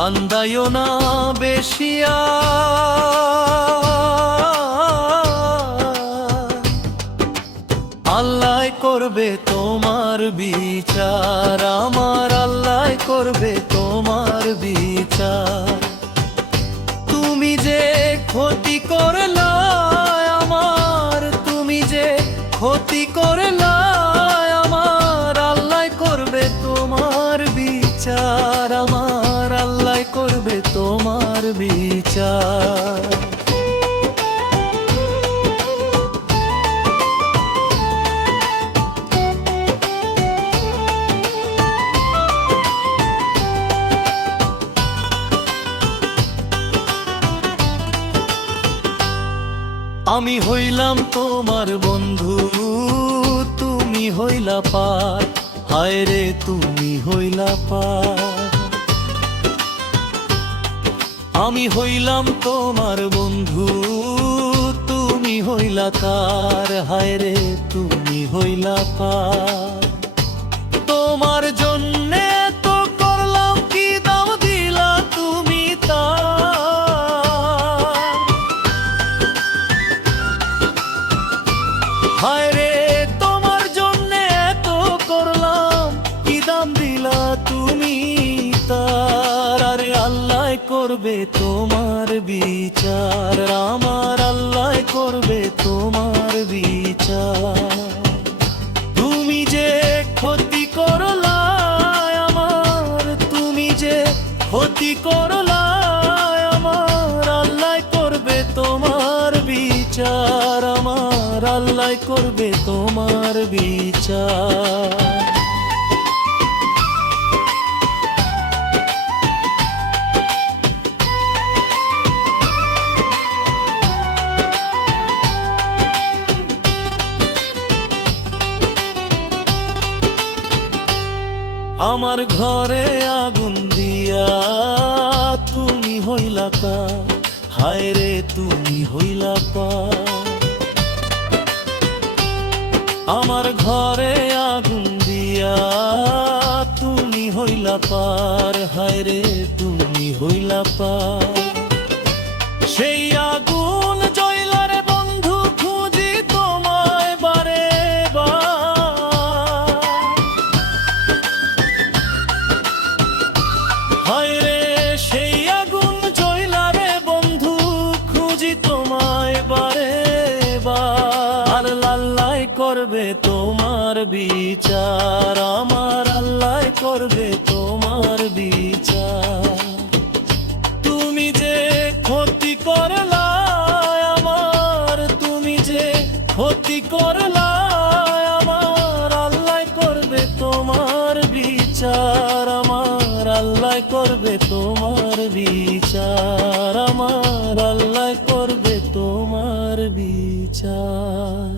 কান্দাইও না বেশিয়া, আল্লাহ করবে তোমার বিচার, আমার আল্লাহ করবে তোমার বিচার। তুমি যে ক্ষতি করলা আমার, তুমি যে ক্ষতি করলা আমার, আল্লাহ করবে তোমার বিচার, আমার আল্লাহ করবে তোমার বিচার। আমি হইলাম তোমার বন্ধু, তুমি হইলা পার, হায় রে তুমি হইলা পার। আমি হইলাম তোমার বন্ধু, তুমি হইলা তার, হায় রে তুমি হইলা পার। তোমার জন্যে তো করলাম কি দাম দিলা তুমি তার, হায় রে তোমার জন্যে তো করলাম কি দাম দিলা তুমি তার। আরে আল্লাহ করবে তোমার বিচার, আমার আল্লাহ করবে তোমার বিচার। তুমি যে ক্ষতি করলা আমার, তুমি যে ক্ষতি করলা আমার, আল্লাহ করবে তোমার বিচার, আমার আল্লাহ করবে তোমার বিচার। আমার ঘরে আগুন দিয়া তুমি হইলা পার, হায় রে তুমি হইলা পার। আমার ঘরে আগুন দিয়া তুমি হইলা পার, হায় রে তুমি হইলা পার। সেই আগুন জ্বলার বন্ধু খুঁজি তোমায় বারে বার, হায় রে সেই আগুন জ্বলারে বন্ধু খুঁজি তোমায় বারে বার। আল্লাহ করবে তোমার বিচার, আমার আল্লাহ করবে তোমার বিচার। তুমি যে ক্ষতি করলা আমার, তুমি যে ক্ষতি করলা আমার, আল্লাহ করবে তোমার বিচার, আমার আল্লাহ করবে তোমার বিচার, আমার আল্লাহ করবে তোমার বিচার।